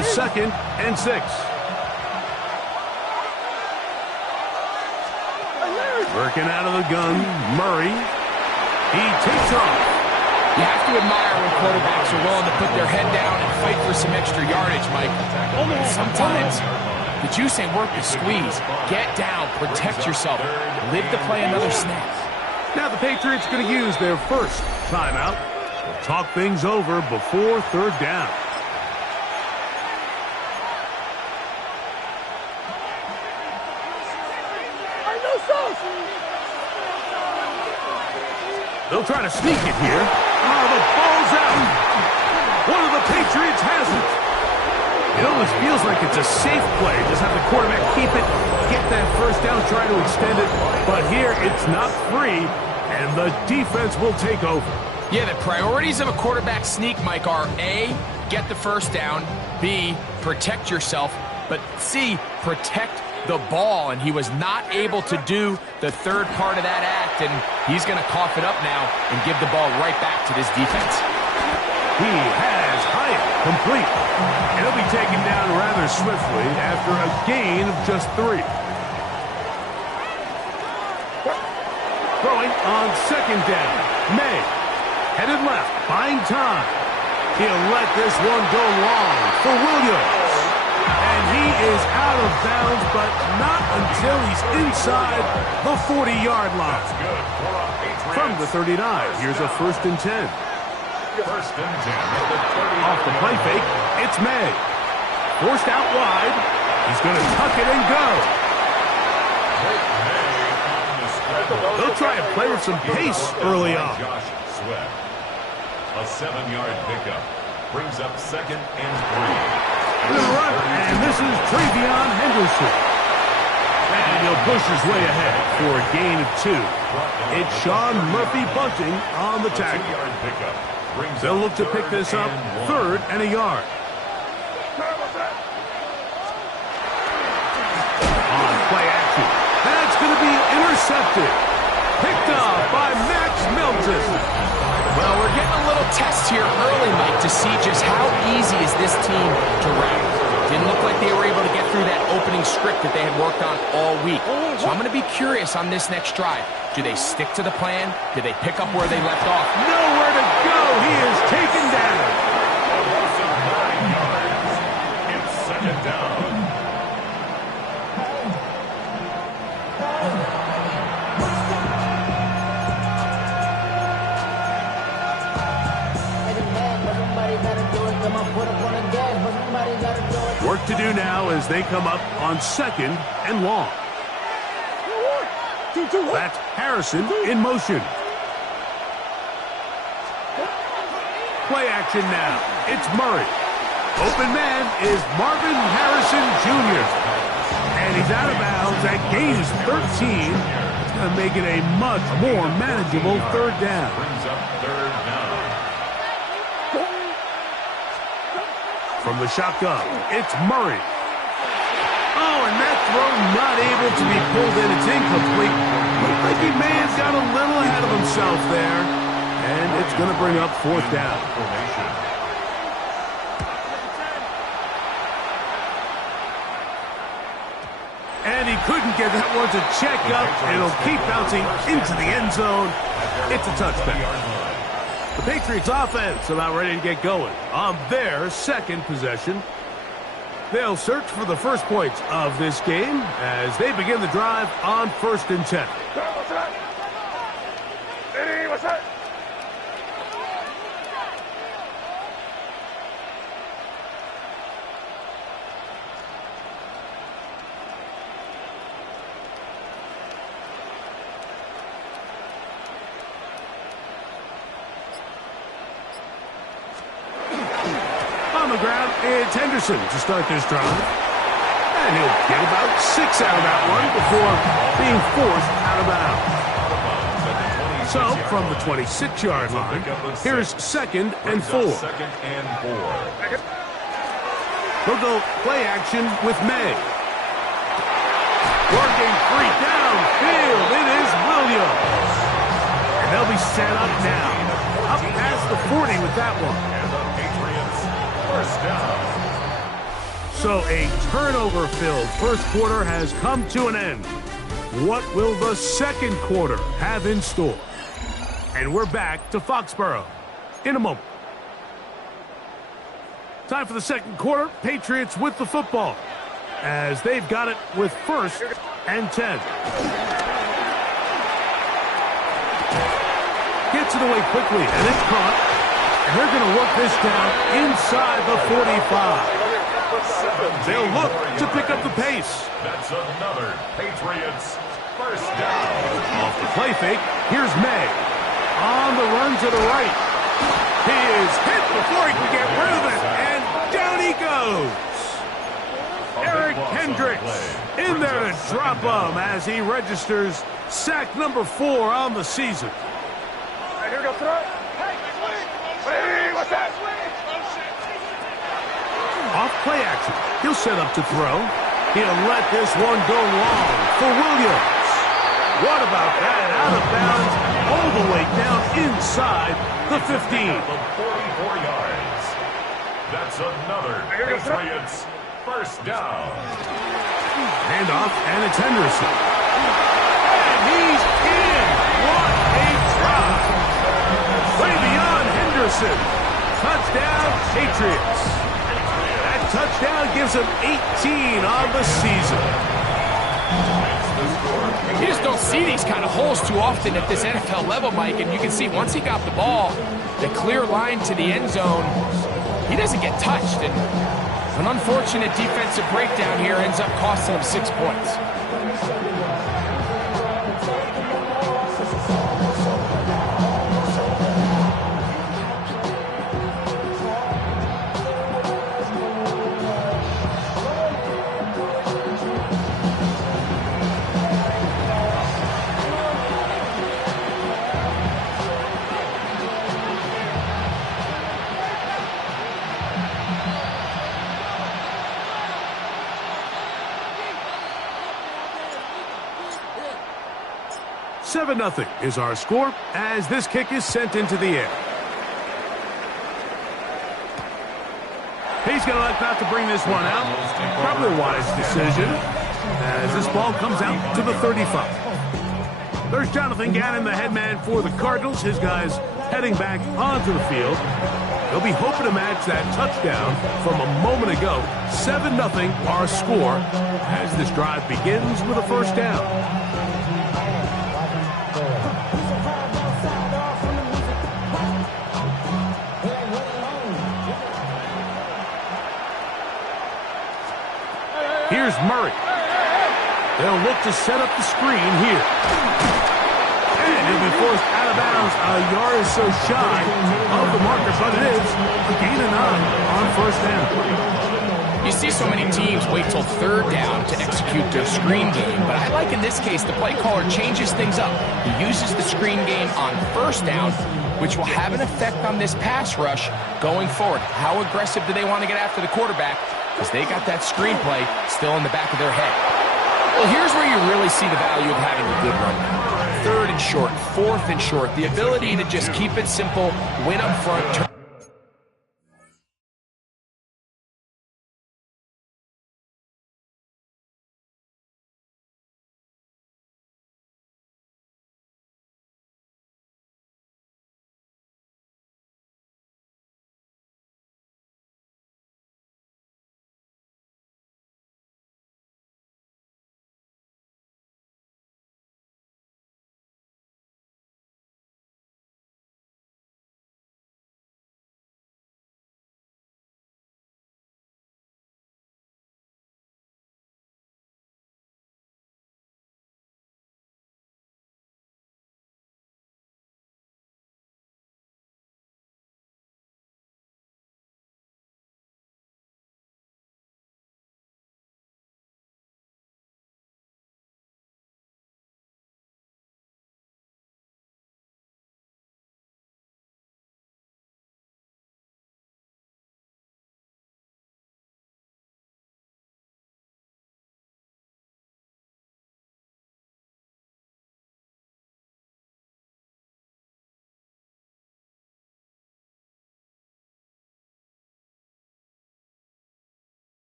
is 2nd and 6. Working out of the gun, Murray. He takes off. You have to admire when quarterbacks are willing to put their head down and fight for some extra yardage, Mike. Sometimes the juice ain't worth the squeeze. Get down, protect yourself, live to play another snap. Now the Patriots going to use their first timeout. They'll talk things over before 3rd down. They'll try to sneak it here. Oh, the ball's out. One of the Patriots has it. It almost feels like it's a safe play. Just have the quarterback keep it, get that first down, try to extend it. But here, it's not free, and the defense will take over. Yeah, the priorities of a quarterback sneak, Mike, are A, get the first down, B, protect yourself, but C, protect the ball, and he was not able to do the third part of that act, and he's going to cough it up now and give the ball right back to this defense. He has Hyatt complete, and he'll be taken down rather swiftly after a gain of just 3. Throwing on 2nd down, May, headed left, buying time. He'll let this one go long for Williams. And he is out of bounds, but not until he's inside the 40-yard line. From the 39, here's a 1st and 10. First and 10. Off the play fake, it's May. Forced out wide. He's going to tuck it and go. They'll try and play with some pace early on. Josh Sweat. A 7-yard pickup brings up 2nd and 3. And this is Travion Henderson. And he'll push his way ahead for a gain of 2. It's Sean Murphy Bunting on the tackle. They'll look to pick this up 3rd and a yard. On play action. That's going to be intercepted. Picked up by Max Melton. Well, we're getting a little test here early, Mike, to see just how easy is this team to rout. Didn't look like they were able to get through that opening script that they had worked on all week. So I'm going to be curious on this next drive. Do they stick to the plan? Do they pick up where they left off? Nowhere to go. He is taken down. It's 2nd down. Work to do now as they come up on 2nd and long. That's Harrison in motion. Play action now. It's Murray. Open man is Marvin Harrison Jr. And he's out of bounds. That gain is 13. It's going to make it a much more manageable 3rd down. Brings up 3rd down. From the shotgun, it's Murray. Oh, and that throw not able to be pulled in. It's incomplete. Looked like he may have got a little ahead of himself there. And it's going to bring up 4th down. And he couldn't get that one to check up. And it'll keep bouncing into the end zone. It's a touchback. The Patriots offense about ready to get going on their 2nd possession. They'll search for the first points of this game as they begin the drive on 1st and 10. On the ground, it's Henderson to start this drive. And he'll get about 6 out of that one before being forced out of bounds. So, from the 26-yard line, here's 2nd and 4. They'll go play action with May. Working free downfield, it is Williams. And they'll be set up now. Up past the 40 with that one. And the Patriots first down. So a turnover-filled first quarter has come to an end. What will the second quarter have in store? And we're back to Foxborough in a moment. Time for the second quarter. Patriots with the football as they've got it with 1st and 10. Gets it away quickly, and it's caught. And they're going to work this down inside the 45. They'll look to pick up the pace. That's another Patriots first down. Off the play fake, here's May. On the run to the right. He is hit before he can get rid of it, and down he goes. Eric Kendricks in there to drop him as he registers sack number 4 on the season. Here we go, throw it. Hey, what's that? Off play action. He'll set up to throw. He'll let this one go long for Williams. What about that? Out of bounds, all the way down inside the 15. 44 yards. That's another Patriots first down. Handoff, and it's Henderson. And he's in. What a drop. Way beyond Henderson. Touchdown, Patriots. That touchdown gives them 18 on the season. You just don't see these kind of holes too often at this NFL level, Mike, and you can see once he got the ball, the clear line to the end zone, he doesn't get touched. And an unfortunate defensive breakdown here ends up costing him 6 points. Nothing is our score as this kick is sent into the air. He's going to elect not to bring this one out. Probably a wise decision as this ball comes out to the 35. There's Jonathan Gannon, the head man for the Cardinals. His guys heading back onto the field. They'll be hoping to match that touchdown from a moment ago. 7-0 our score as this drive begins with a first down. Here's Murray. They'll look to set up the screen here. And he'll be forced out of bounds a yard or so shy of the marker, but it is a gain of 9 on first down. You see so many teams wait till third down to execute their screen game, but I like in this case the play caller changes things up. He uses the screen game on first down, which will have an effect on this pass rush going forward. How aggressive do they want to get after the quarterback? Because they got that screenplay still in the back of their head. Well, here's where you really see the value of having a good run back. 3rd and short, 4th and short, the ability to just keep it simple, win up front,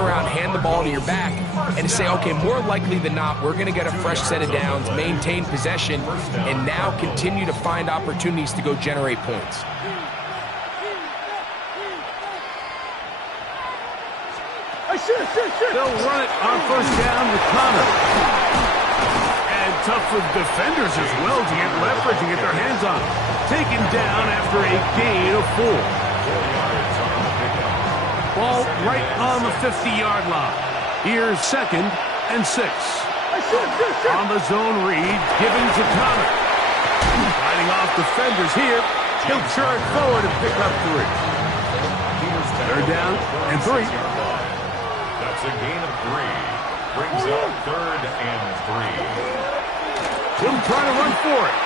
around, hand the ball to your back, and to say, okay, more likely than not, we're going to get a fresh set of downs, maintain possession, and now continue to find opportunities to go generate points. They'll run it on first down with Connor. And tough for the defenders as well to get leverage and get their hands on him. Taken down after a gain of 4. Ball right on the 50-yard line. Here's 2nd and 6. On the zone read, given to Connor. Fighting off defenders here. He'll charge forward and pick up 3. They're down and 3. That's a gain of 3. Brings up 3rd and 3. He'll try to run for it.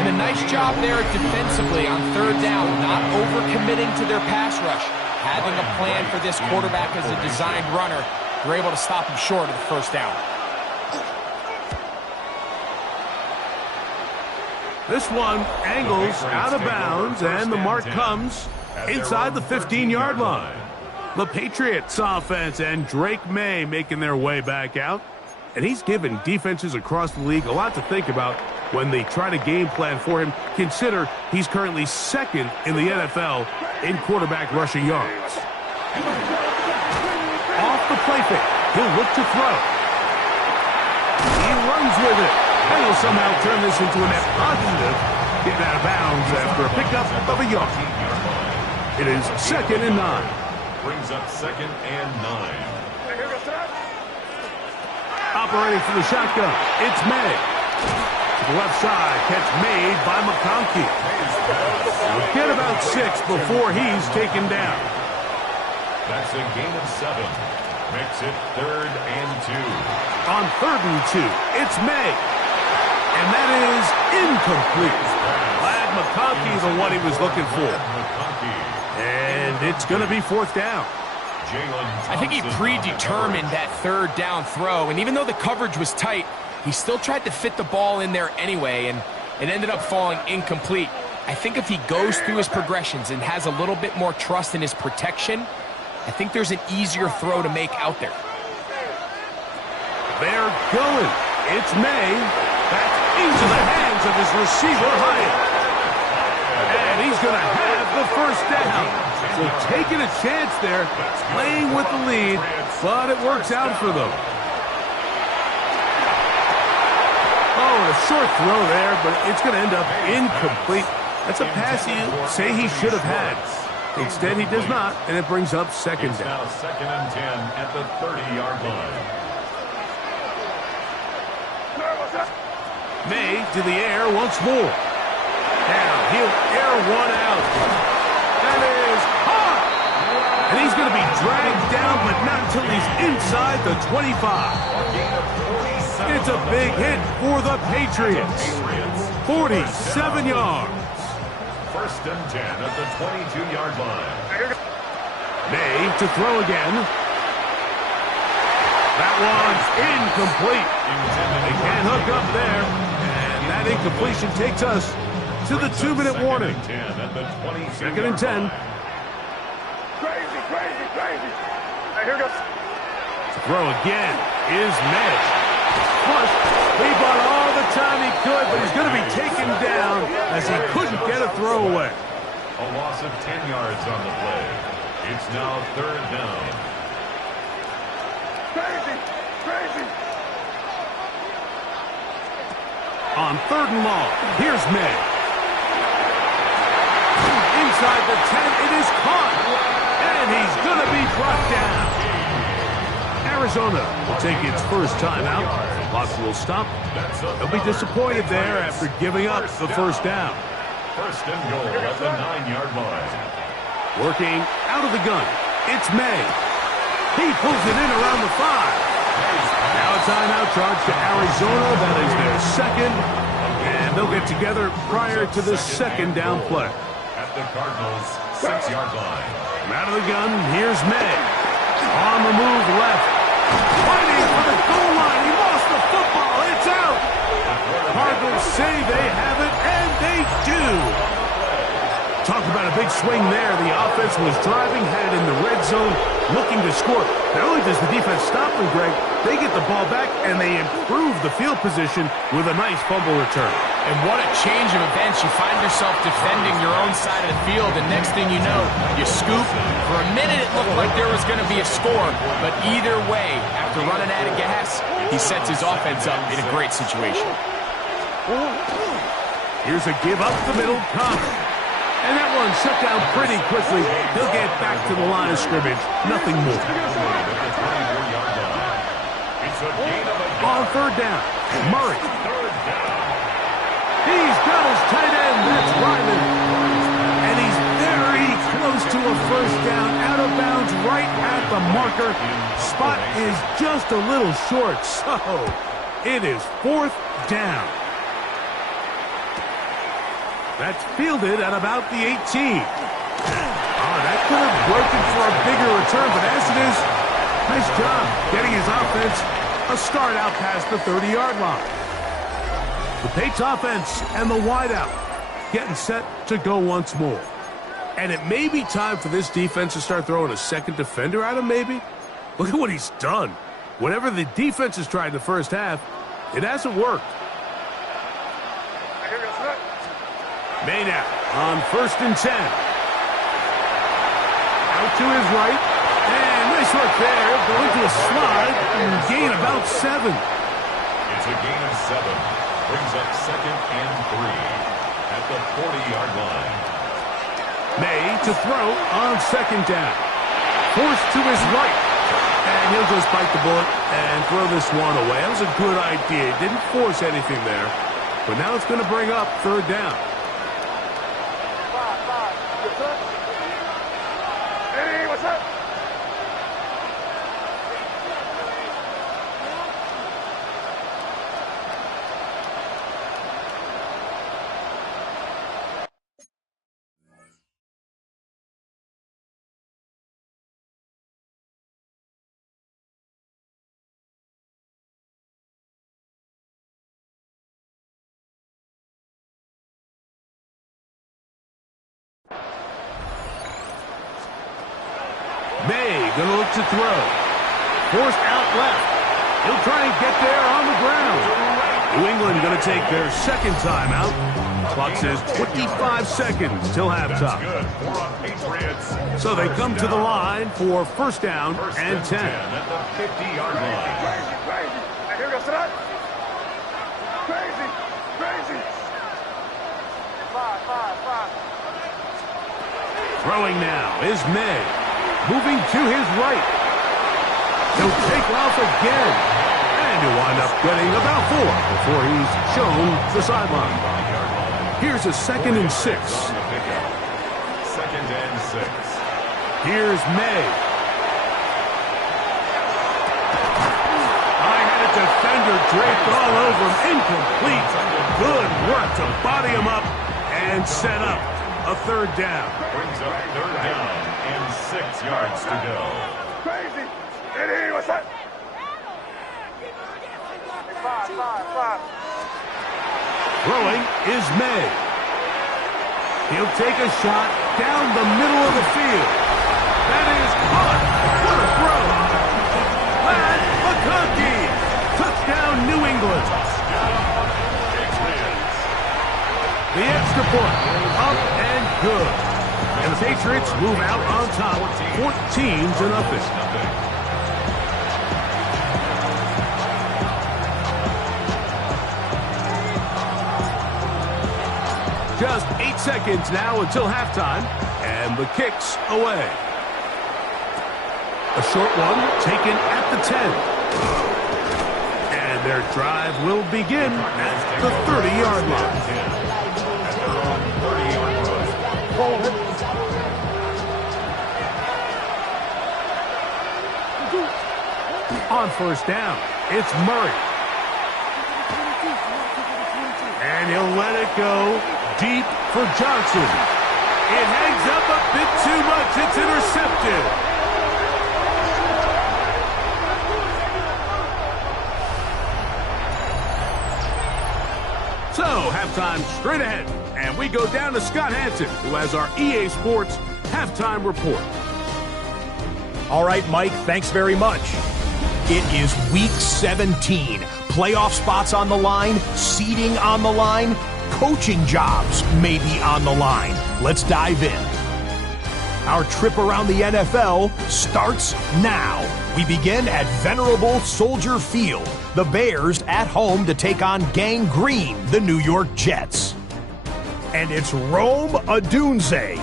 And a nice job there defensively on 3rd down, not overcommitting to their pass rush. Having a plan for this quarterback as a designed runner, they're able to stop him short of the 1st down. This one angles out of bounds, and the mark comes inside the 15-yard line. The Patriots offense and Drake May making their way back out. And he's given defenses across the league a lot to think about when they try to game plan for him. Consider he's currently 2nd in the NFL in quarterback rushing yards. Off the play fake, he'll look to throw. He runs with it, and he'll somehow turn this into a net positive. Getting out of bounds after a pickup of a yard. It is 2nd and 9. Brings up 2nd and 9. Operating from the shotgun, it's May. To the left side, catch made by McConkey. We'll get about 6 before he's taken down. That's a gain of 7. Makes it 3rd and 2. On 3rd and 2, it's May. And that is incomplete. Glad McConkey the one he was looking for. And it's going to be 4th down. I think he predetermined that 3rd down throw, and even though the coverage was tight, he still tried to fit the ball in there anyway, and it ended up falling incomplete. I think if he goes through his progressions and has a little bit more trust in his protection, I think there's an easier throw to make out there. They're going. It's May. Back into the hands of his receiver, Hyatt. And he's going to have the 1st down. So taking a chance there, playing with the lead, but it works out for them. Oh, a short throw there, but it's going to end up incomplete. That's a pass you say he should have had. Instead, he does not, and it brings up 2nd down. Now 2nd and 10 at the 30-yard line. May to the air once more. Now he'll air one out. That is hot. And he's going to be dragged down, but not until he's inside the 25. It's a big hit for the Patriots. 47 yards. 1st and 10 at the 22-yard line. May to throw again. That one's incomplete. They can't hook up there. And that incompletion takes us to the 2-minute warning. 2nd and 10. Crazy. Here goes. Throw again is May. Plus, he bought all the time he could, but he's going to be taken down as he couldn't get a throw away. A loss of 10 yards on the play. It's now 3rd down. Crazy. On 3rd and long, here's May. Inside the 10, it is caught. And he's going to be brought down. Arizona will take its first timeout. Clock will stop. They'll be disappointed there after giving up the 1st down. 1st and goal at the 9-yard line. Working out of the gun, it's May. He pulls it in around the 5. Now a timeout charge to Arizona. That is their 2nd. And they'll get together prior to the 2nd down play. At the Cardinals' 6-yard line. Out of the gun, here's May. On the move left. Fighting for the goal line. He lost the football. It's out. Cardinals say they have it, and they do. Talk about a big swing there. The offense was driving, had it in the red zone, looking to score. Not only does the defense stop them, Greg, they get the ball back, and they improve the field position with a nice fumble return. And what a change of events. You find yourself defending your own side of the field, and next thing you know, you scoop. For a minute, it looked like there was going to be a score, but either way, after running out of gas, he sets his offense up in a great situation. Here's a give up the middle, Connor. And that one shut down pretty quickly. He'll get back to the line of scrimmage. Nothing more. On third down, Murray. He's got his tight end. That's Ryman. And he's very close to a first down. Out of bounds right at the marker. Spot is just a little short. So it is fourth down. That's fielded at about the 18. Oh, that could have broken for a bigger return, but as it is, nice job getting his offense a start out past the 30-yard line. The Pates offense and the wideout getting set to go once more. And it may be time for this defense to start throwing a second defender at him, maybe. Look at what he's done. Whatever the defense has tried the first half, it hasn't worked. May now on 1st and 10. Out to his right. And nice work there. Going to a slide and gain about 7. It's a gain of 7. Brings up 2nd and 3 at the 40-yard line. May to throw on 2nd down. Forced to his right. And he'll just bite the bullet and throw this one away. That was a good idea. Didn't force anything there. But now it's going to bring up 3rd down. Hey, what's up? May going to look to throw. Forced out left. He'll try and get there on the ground. New England going to take their 2nd timeout. Clock says 25 seconds till halftime. So they come to the line for 1st down and 10. At the 50-yard line. Crazy, crazy. Now here goes that. Crazy, crazy. 5. Throwing now is May. Moving to his right. He'll take off again. And he'll wind up getting about 4 before he's shown the sideline. Here's a 2nd and 6. 2nd and 6. Here's May. I had a defender draped all over him. Incomplete. Good work to body him up and set up a 3rd down. Brings up 3rd down and 6 yards to go. Crazy. Hey, what's that? 5. Throwing is May. He'll take a shot down the middle of the field. That is caught. What a throw. Matt McConkey. Touchdown, New England. The extra point. Up and good. And the Patriots move out on top, 14-0. Just 8 seconds now until halftime, and the kick's away. A short one taken at the 10. And their drive will begin at the 30-yard line. On 1st down, it's Murray. And he'll let it go deep for Johnson. It hangs up a bit too much. It's intercepted. So, halftime straight ahead. And we go down to Scott Hanson, who has our EA Sports halftime report. All right, Mike, thanks very much. It is Week 17. Playoff spots on the line, seeding on the line, coaching jobs may be on the line. Let's dive in. Our trip around the NFL starts now. We begin at venerable Soldier Field. The Bears at home to take on Gang Green, the New York Jets. And it's Rome Odunze.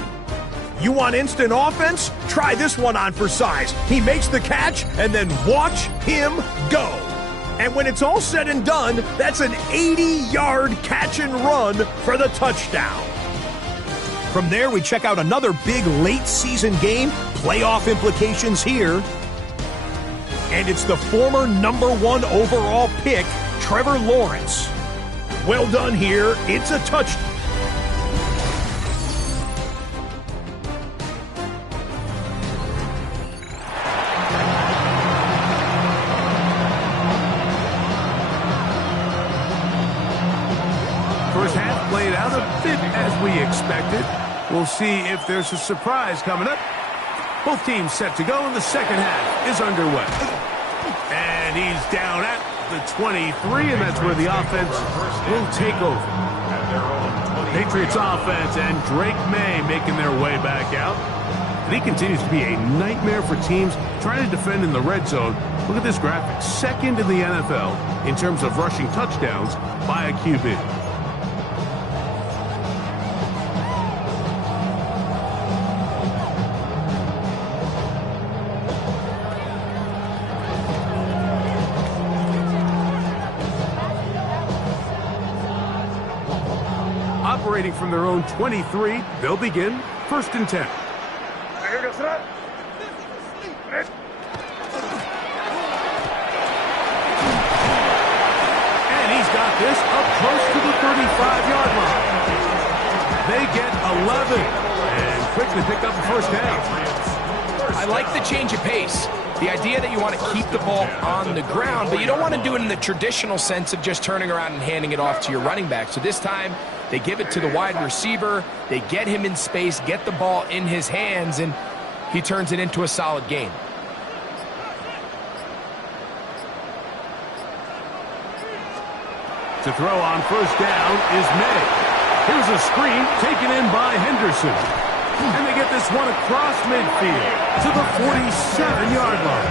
You want instant offense? Try this one on for size. He makes the catch, and then watch him go. And when it's all said and done, that's an 80-yard catch and run for the touchdown. From there, we check out another big late-season game, playoff implications here. And it's the former #1 overall pick, Trevor Lawrence. Well done here. It's a touchdown. First half played out a bit as we expected. We'll see if there's a surprise coming up. Both teams set to go, and the second half is underway. And he's down at the 23, and that's where the offense will take over. Patriots offense and Drake May making their way back out. And he continues to be a nightmare for teams trying to defend in the red zone. Look at this graphic. Second in the NFL in terms of rushing touchdowns by a QB. Operating from their own 23, they'll begin 1st and 10. And he's got this up close to the 35-yard line. They get 11 and quickly pick up the first down. I like the change of pace. The idea that you want to keep the ball on the ground, but you don't want to do it in the traditional sense of just turning around and handing it off to your running back. So this time, they give it to the wide receiver. They get him in space, get the ball in his hands, and he turns it into a solid gain. To throw on first down is May. Here's a screen taken in by Henderson. And they get this one across midfield to the 47-yard line.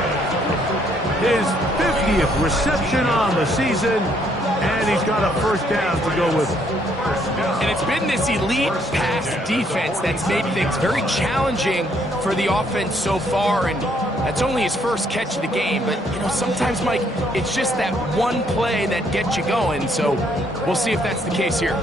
His 50th reception on the season, and he's got a first down to go with it. And it's been this elite pass defense that's made things very challenging for the offense so far, and that's only his first catch of the game. But, you know, sometimes, Mike, it's just that one play that gets you going, so we'll see if that's the case here.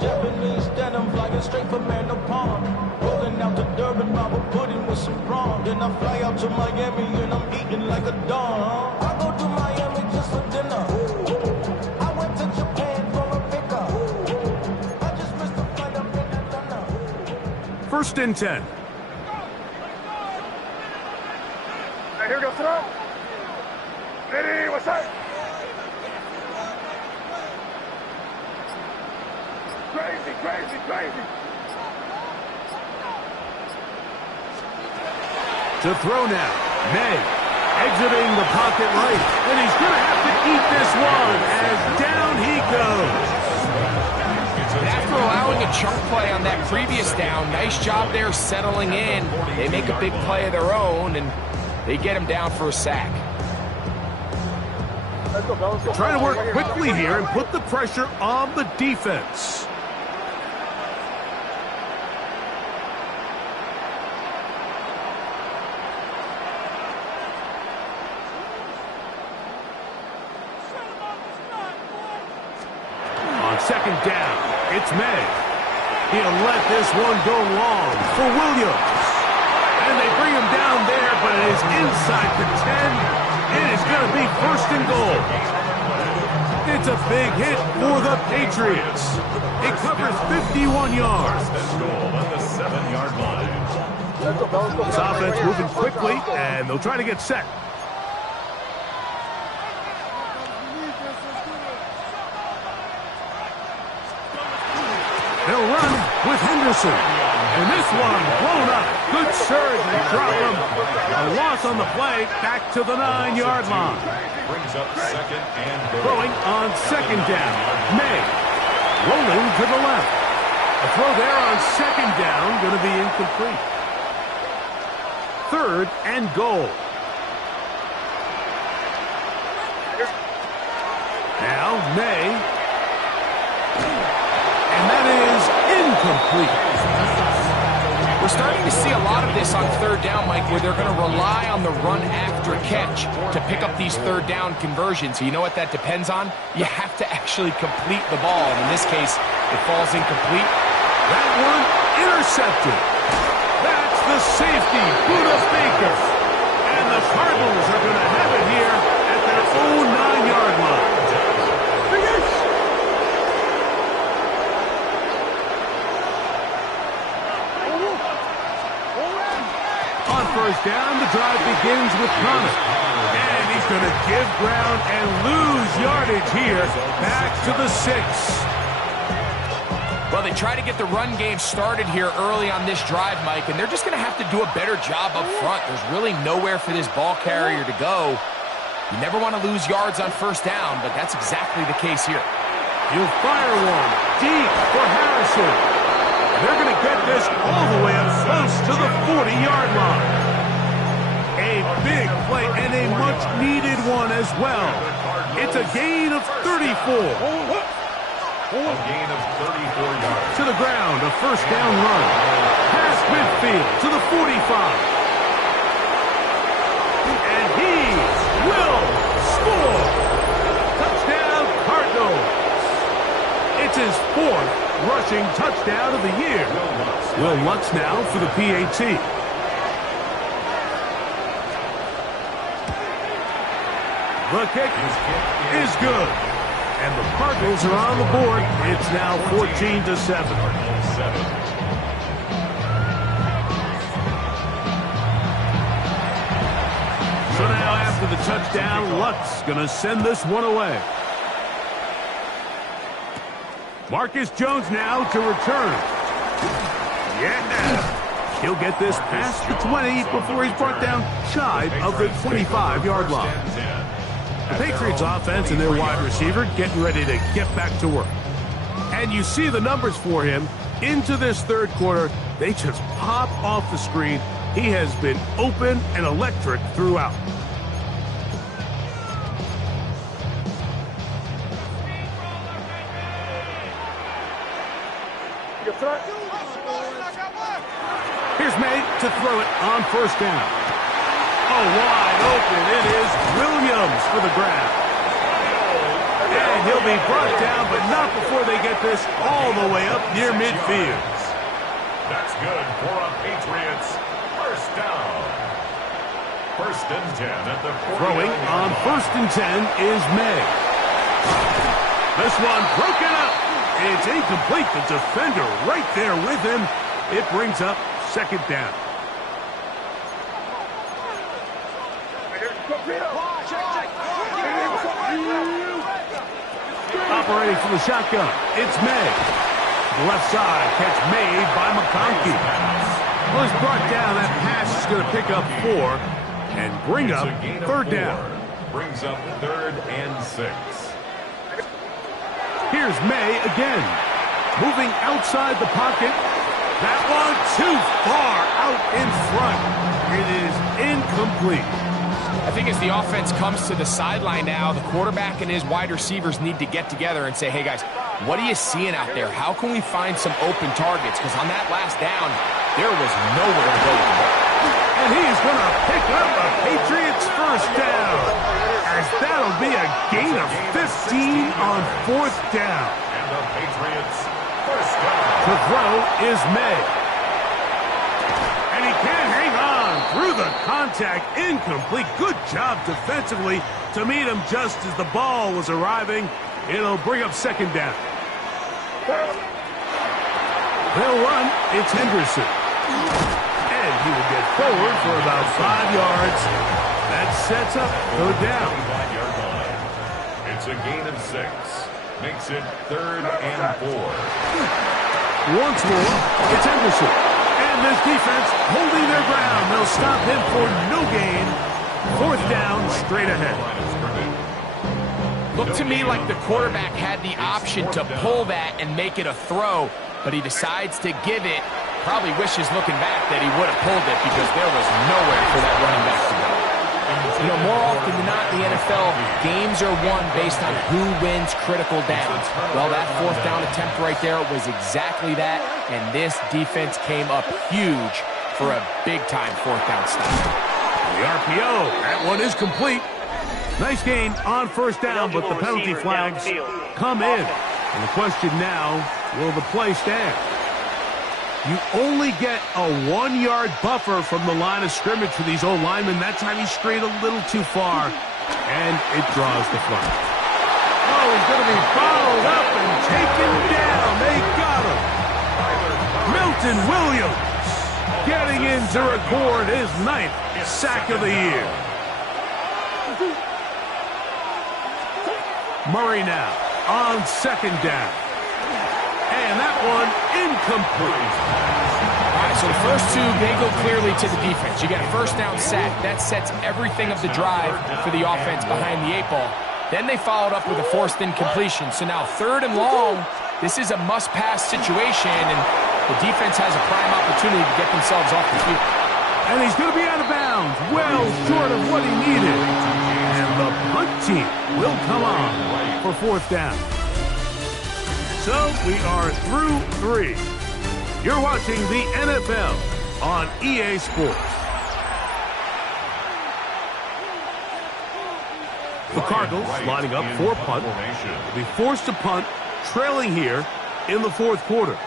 Japanese denim flying straight from Manapon. Rolling out to Durban, Baba pudding with some prawn. Then I fly out to Miami and I'm eating like a don. I go to Miami just for dinner. I went to Japan for a pickup. I just missed the flight up in Atlanta. 1st and 10. Right, here we go, throw. Ready, what's that? Crazy, crazy, crazy. To throw now, May exiting the pocket right, and he's going to have to eat this one as down he goes. After allowing a chunk play on that previous down, nice job there settling in. They make a big play of their own, and they get him down for a sack. Trying to work quickly here and put the pressure on the defense. Second down, it's May. He'll let this one go long for Williams. And they bring him down there, but it is inside the 10. It is going to be 1st and goal. It's a big hit for the Patriots. It covers 51 yards. The 7-yard line. This offense moving quickly, and they'll try to get set. with Henderson. And this one blown up. Good surge and drop him. A loss on the play, back to the 9-yard line. Brings up second and goal. Throwing on second down. May rolling to the left. A throw there on second down, going to be incomplete. Third and goal. Now May. And that is incomplete. We're starting to see a lot of this on third down, Mike, where they're going to rely on the run after catch to pick up these third down conversions. So you know what that depends on? You have to actually complete the ball. And in this case, it falls incomplete. That one intercepted. That's the safety, Buda Baker. And the Cardinals are going to have it here at their own 9-yard line. On first down, the drive begins with Connor. And he's going to give ground and lose yardage here. Back to the 6. Well, they try to get the run game started here early on this drive, Mike, and they're just going to have to do a better job up front. There's really nowhere for this ball carrier to go. You never want to lose yards on first down, but that's exactly the case here. He'll fire one deep for Harrison. They're going to get this all the way up close to the 40-yard line. A big play and a much-needed one as well. It's a gain of 34. A gain of 34 yards. To the ground, a first down run. Past midfield to the 45. And he will score. Touchdown, Cardinals. It's his 4th rushing touchdown of the year. Will Lutz now for the PAT. The kick is good. And the Cardinals are on the board. It's now 14-7. So now after the touchdown, Lutz going to send this one away. Marcus Jones now to return. Yeah. He'll get this past the 20 before he's brought down shy of the 25-yard line. The Patriots offense and their wide receiver getting ready to get back to work. And you see the numbers for him into this third quarter. They just pop off the screen. He has been open and electric throughout. Here's May to throw it on first down. Oh, wide open. It is Williams for the grab. And he'll be brought down, but not before they get this all the way up near midfield. That's good for a Patriots first down. First and 10 at the 40. Throwing on first and 10 is May. This one broken up. It's incomplete. The defender right there with him. It brings up second down. Operating from the shotgun, it's May. The left side, catch made by McConkey. Well, he's brought down. That pass is going to pick up 4 and bring up third down. Brings up 3rd and 6. Here's May again. Moving outside the pocket. That one too far out in front. It is incomplete. I think as the offense comes to the sideline now, the quarterback and his wide receivers need to get together and say, hey, guys, what are you seeing out there? How can we find some open targets? Because on that last down, there was nowhere to go with the ball. And he's going to pick up a Patriots first down. As that'll be a gain of 15 on fourth down. And the Patriots first down. To throw is May. And he can't hang on through the contact. Incomplete. Good job defensively to meet him just as the ball was arriving. It'll bring up second down. They'll run. It's Henderson. And he will get forward for about 5 yards. That sets up third down. It's a gain of 6. Makes it 3rd and 4. Once more, it's Henderson. And this defense holding their ground. They'll stop him for no gain. Fourth down, straight ahead. Looked to me like the quarterback had the option to pull that and make it a throw, but he decides to give it. Probably wishes looking back that he would have pulled it because there was nowhere for that running back to go. You know, more often than not in the NFL, games are won based on who wins critical downs. Well, that fourth down attempt right there was exactly that, and this defense came up huge for a big-time fourth down stop. The RPO, that one is complete. Nice gain on first down, but the penalty flags come in. And the question now, will the play stand? You only get a 1-yard buffer from the line of scrimmage for these old linemen. That time he strayed a little too far, and it draws the flag. Oh, he's going to be followed up and taken down. They got him. Milton Williams getting in to record his 9th sack of the year. Murray now on second down. And that one incomplete. All right, so the first two, they go clearly to the defense. You get a first down sack. That sets everything of the drive for the offense behind the 8 ball. Then they followed up with a forced incompletion. So now 3rd and long, this is a must-pass situation, and the defense has a prime opportunity to get themselves off the field. And he's going to be out of bounds, well short of what he needed. And the punt team will come on for 4th down. So we are through 3. You're watching the NFL on EA Sports. The Cardinals lining up for punt. They'll be forced to punt, trailing here in the 4th quarter.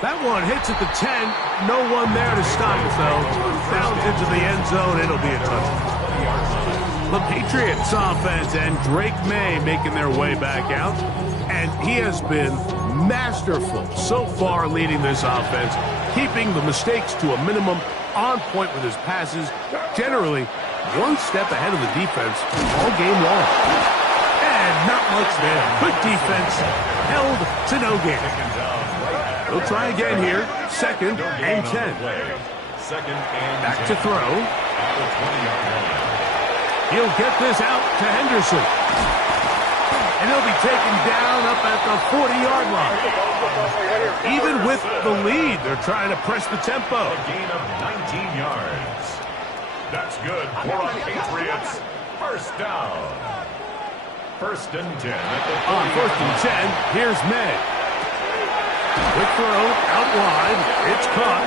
That one hits at the 10. No one there to stop it, though. Bounds into the end zone. It'll be a touchdown. The Patriots offense and Drake May making their way back out. And he has been masterful so far leading this offense, keeping the mistakes to a minimum, on point with his passes, generally one step ahead of the defense all game long. And not much there. Good defense, held to no gain. We'll try again here. 2nd and 10. Back to throw. He'll get this out to Henderson. And he'll be taken down up at the 40-yard line. Even with the lead, they're trying to press the tempo. A gain of 19 yards. That's good for our Patriots. First down. 1st and 10 at the 40. On 1st and 10, here's May. Quick throw, out wide. It's caught.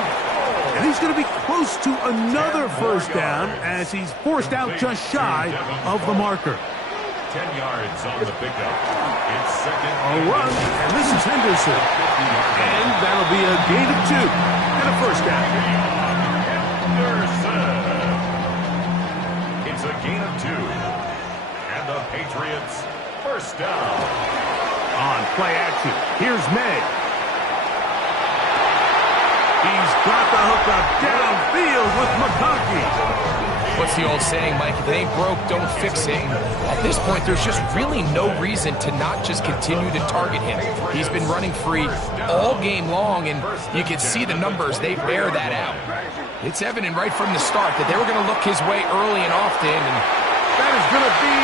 And he's going to be close to another first down as he's forced out just shy of the marker. 10 yards on the pickup. It's 2nd. A run, and this is Henderson. And that'll be a gain of 2 and a first down. Henderson. It's a gain of 2. And the Patriots first down. On play action, here's May. He's got the hook up downfield with McConkey. What's the old saying, Mike? If it ain't broke, don't fix it. At this point, there's just really no reason to not just continue to target him. He's been running free all game long, and you can see the numbers. They bear that out. It's evident right from the start that they were going to look his way early and often. And that is going to be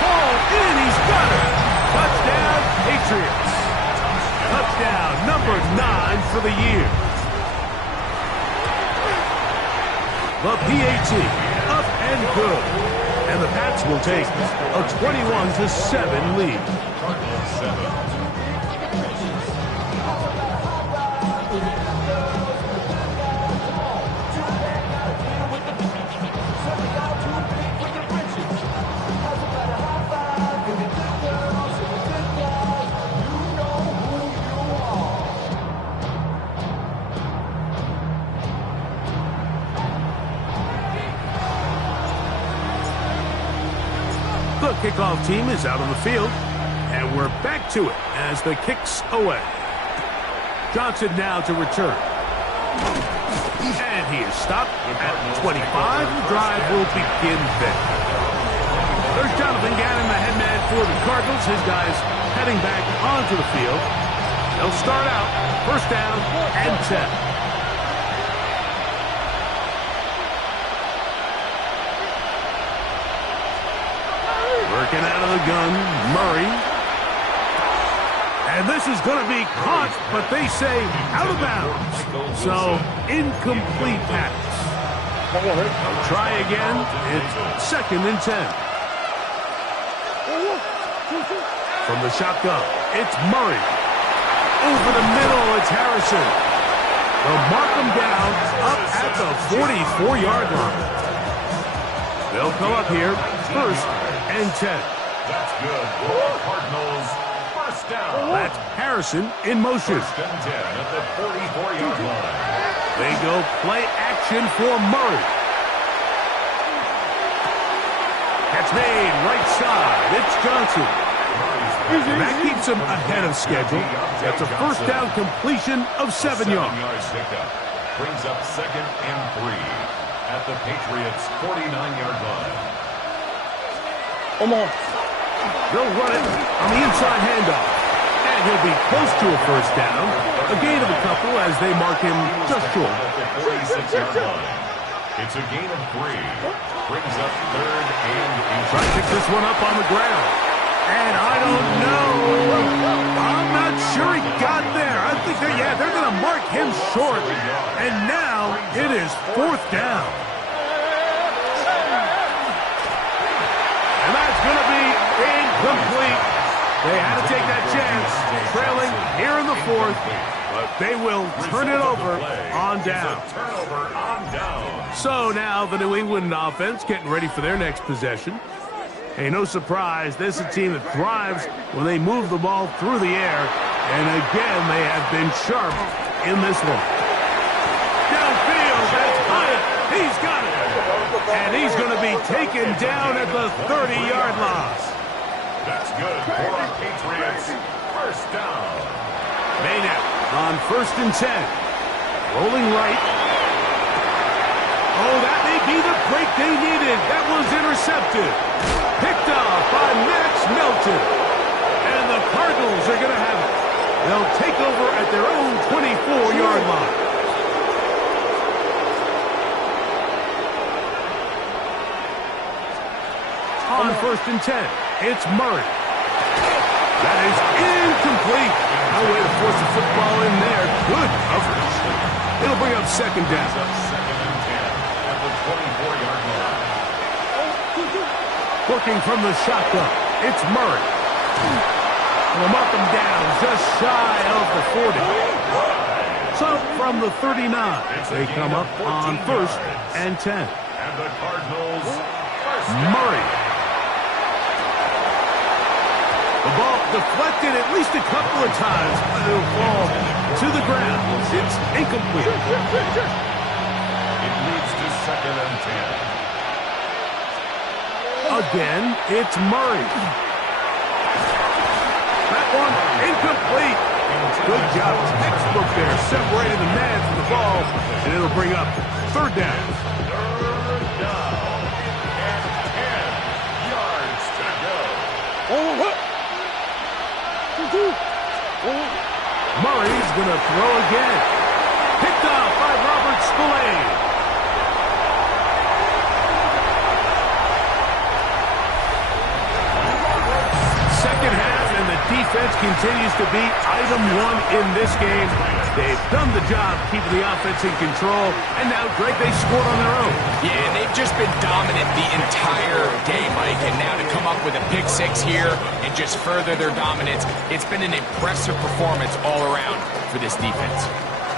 hauled in. He's got it. Touchdown, Patriots. Touchdown number 9 for the year. The PAT, up and good. And the Pats will take a 21-7 lead. Cardinals 7. The kickoff team is out on the field, and we're back to it as the kick's away. Johnson now to return. And he is stopped at 25. The drive will begin then. There's Jonathan Gannon, the head man for the Cardinals. His guys heading back onto the field. They'll start out first down and 10. Working out of the gun, Murray. And this is going to be caught, but they say out of bounds. So, incomplete pass. They'll try again. It's second and 10. From the shotgun, it's Murray. Over the middle, it's Harrison. They'll mark him down up at the 44-yard line. They'll come up here first and 10. That's good. Cardinals, first down. That's Harrison in motion. First and 10 at the 44-yard line. They go play action for Murray. Catch made right side. It's Johnson. That keeps him ahead of schedule. That's a first down completion of 7 yards. 7 yards pickup. Brings up second and 3 at the Patriots' 49-yard line. They'll run it on the inside handoff. And he'll be close to a first down. A gain of a couple as they mark him just short. At the 46-yard line. It's a gain of 3. Brings up third and 8. Try to pick this one up on the ground. And I don't know. I'm not sure he got there. I think they're going to mark him short. And now it is fourth down. And that's going to be incomplete. They had to take that chance, trailing here in the fourth, but they will turn it over on down. Turnover on down. So now the New England offense getting ready for their next possession. Hey, no surprise, this is a team that thrives when they move the ball through the air. And again, they have been sharp in this one. Downfield, that's Hyatt. He's got it. And he's going to be taken down at the 30-yard line. That's good for the Patriots. First down. Maynard on first and 10. Rolling right. Oh, that may be the break they needed. That was intercepted. Picked off by Max Melton. And the Cardinals are going to have it. They'll take over at their own 24-yard line. On first and 10, it's Murray. That is incomplete. No way to force the football in there. Good coverage. It'll bring up second down. Second and 10 at the 24-yard line. Working from the shotgun, it's Murray. They'll mark him down just shy of the 40. So from the 39, they come up on first and 10. And the Cardinals, first Murray. The ball deflected at least a couple of times, but it'll fall to the ground. It's incomplete. It leads to second and 10. Again, it's Murray. That one incomplete. Good job. Textbook there, separating the man from the ball, and it'll bring up third down. Third down. And 10 yards to go. Murray's going to throw again. Picked off by Robert Spillane. Second half, and the defense continues to be item one in this game. They've done the job keeping the offense in control, and now, Greg, they scored on their own. Yeah, and they've just been dominant the entire day, Mike. And now to come up with a pick six here and just further their dominance, it's been an impressive performance all around for this defense.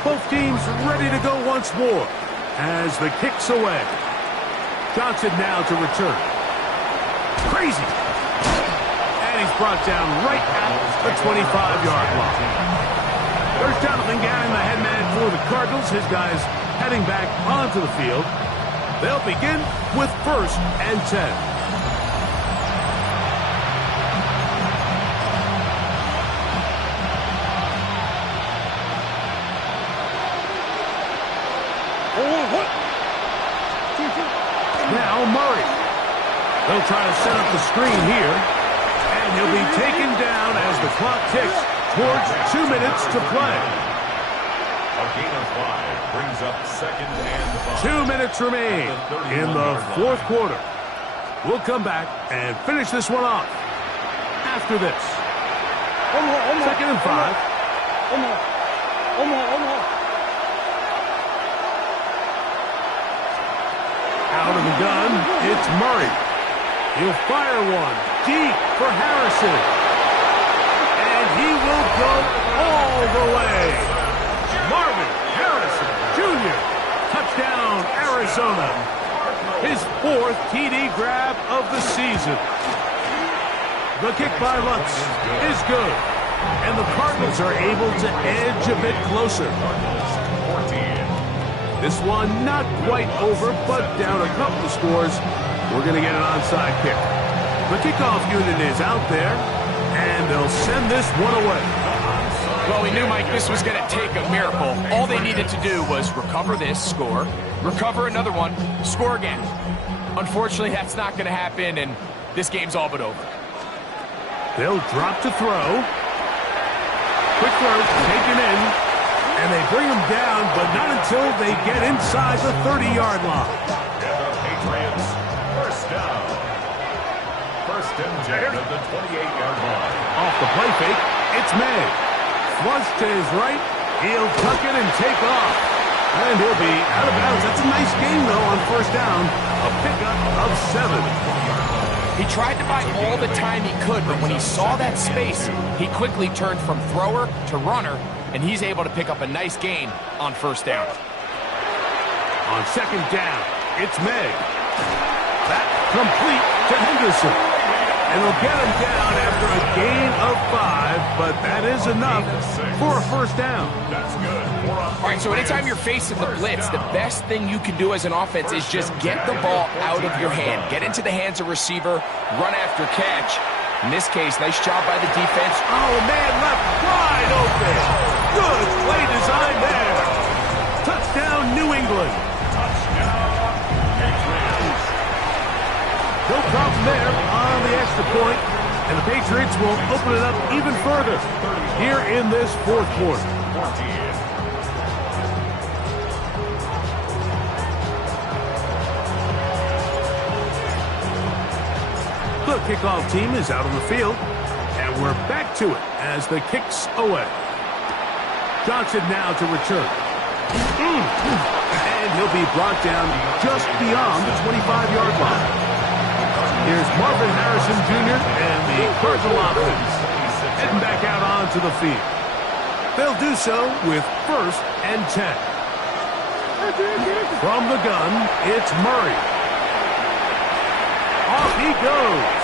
Both teams ready to go once more as the kick's away. Johnson now to return. Crazy. And he's brought down right at the 25-yard line. There's Jonathan Gannon, the head man for the Cardinals. His guys heading back onto the field. They'll begin with first and 10. Now Murray. They'll They'll try to set up the screen here. And he'll be taken down as the clock ticks towards 2 minutes to play. A gain of 5 brings up 2nd and 5. 2 minutes remain in the fourth quarter. We'll come back and finish this one off after this. 2nd and 5. Out of the gun, it's Murray. He'll fire one deep for Harrison. And he will go all the way. Marvin Harrison Jr. Touchdown, Arizona. His 4th TD grab of the season. The kick by Lutz is good. And the Cardinals are able to edge a bit closer. This one not quite over, but down a couple of scores. We're going to get an onside kick. The kickoff unit is out there, and they'll send this one away. Well, we knew, Mike, this was going to take a miracle. All they needed to do was recover this, score, recover another one, score again. Unfortunately, that's not going to happen, and this game's all but over. They'll drop to throw. Quick throw, taken in, and they bring him down, but not until they get inside the 30-yard line. And the Patriots, first down. 1st and 10 at the 28-yard line. Off the play fake, it's May. Flush to his right, he'll tuck it and take off. And he'll be out of bounds. That's a nice game, though, on first down. A pickup of 7. He tried to buy all the time he could, but when he saw that space, he quickly turned from thrower to runner, and he's able to pick up a nice gain on first down. On 2nd down, it's May. That complete to Henderson. And they'll get him down after a gain of 5, but that is enough for a first down. That's good. All right, so anytime you're facing the blitz, the best thing you can do as an offense is just get the ball out of your hand. Get into the hands of receiver, run after catch. In this case, nice job by the defense. Oh, man, left wide open. Good play design there. Touchdown, New England. No problem there on the extra point, and the Patriots will open it up even further here in this fourth quarter. The kickoff team is out on the field, and we're back to it as the kick's away. Johnson now to return. And he'll be brought down just beyond the 25-yard line. Here's Marvin Harrison Jr. and the Cardinal offense heading back out onto the field. They'll do so with 1st and 10. From the gun, it's Murray. Off he goes.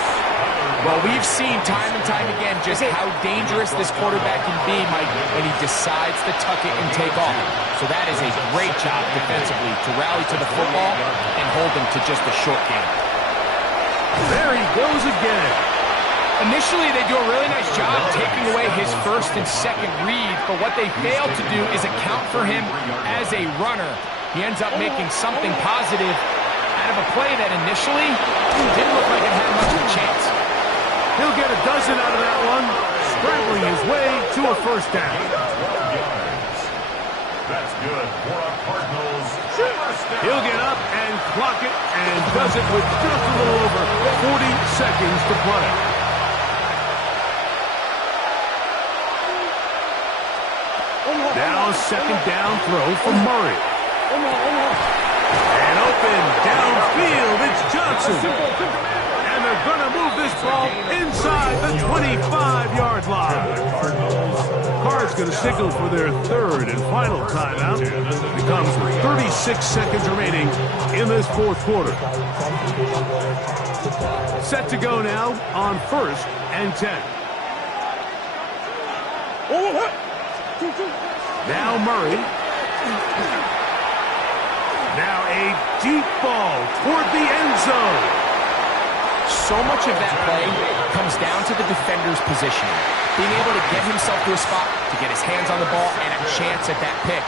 Well, we've seen time and time again just how dangerous this quarterback can be, Mike, when he decides to tuck it and take off. So that is a great job defensively to rally to the football and hold him to just a short game. There he goes again. Initially, they do a really nice job taking away his 1st and 2nd read, but what they fail to do is account for him as a runner. He ends up making something positive out of a play that initially didn't look like it had much of a chance. He'll get a dozen out of that one, scrambling his way to a first down. That's good for a Cardinals first down. He'll get up and clock it, and does it with just a little over 40 seconds to play. Now 2nd down throw for Murray. And open downfield, it's Johnson. And they're going to move this ball inside the 25-yard line. Cards going to signal for their 3rd and final timeout. It comes with 36 seconds remaining in this fourth quarter. Set to go now on 1st and 10. Now Murray. Now a deep ball toward the end zone. So much of that play comes down to the defender's position. Being able to get himself to a spot, to get his hands on the ball, and a chance at that pick.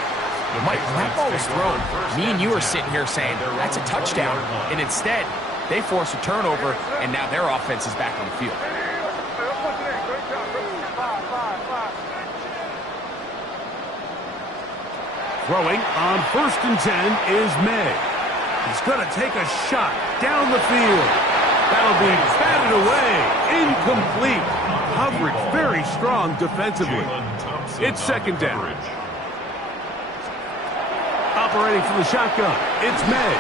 But Mike, when that ball was thrown, me and you are sitting here saying, that's a touchdown. And instead, They force a turnover, and now their offense is back on the field. Throwing on 1st and 10 is May. He's going to take a shot down the field. That'll be batted away. Incomplete. Coverage very strong defensively. It's 2nd down. Operating from the shotgun, it's May.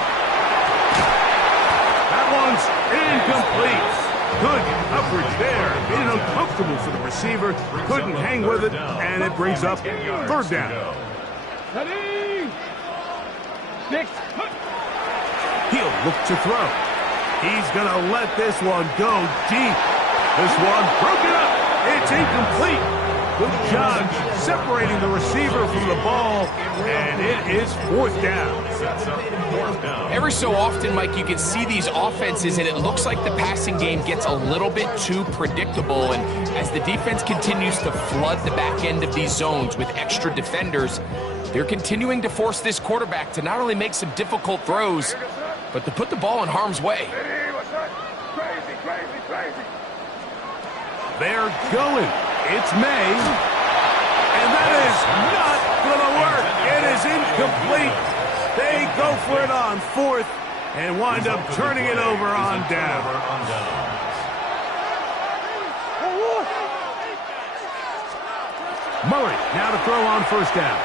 That one's incomplete. Good coverage there. Made it uncomfortable for the receiver. Couldn't hang with it, and it brings up 3rd down. He'll look to throw. He's going to let this one go deep. This one broken up. It's incomplete. Good job separating the receiver from the ball, and it is 4th down. Every so often, Mike, you can see these offenses, and it looks like the passing game gets a little bit too predictable. And as the defense continues to flood the back end of these zones with extra defenders, they're continuing to force this quarterback to not only make some difficult throws, but to put the ball in harm's way. They're going. It's May. And that is not going to work. It is incomplete. They go for it on 4th and wind up turning it over on down. Murray now to throw on 1st down.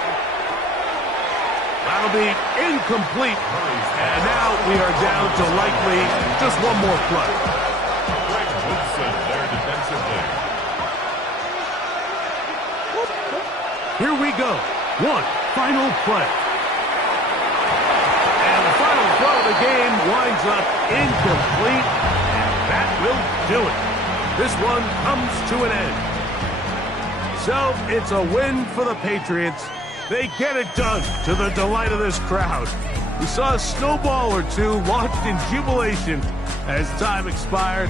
That'll be incomplete. And now we are down to likely just one more play. Greg Woodson there defensively. Here we go. One final play. And the final throw of the game winds up incomplete. And that will do it. This one comes to an end. So it's a win for the Patriots. They get it done to the delight of this crowd. We saw a snowball or two launched in jubilation as time expired.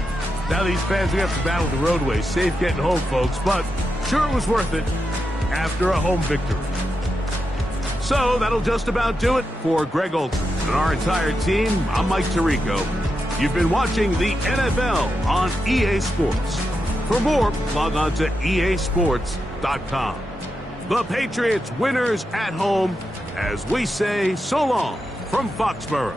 Now these fans are going to have to battle the roadways. Safe getting home, folks, but sure it was worth it after a home victory. So that'll just about do it for Greg Olsen and our entire team. I'm Mike Tirico. You've been watching the NFL on EA Sports. For more, log on to easports.com. The Patriots winners at home as we say so long from Foxborough.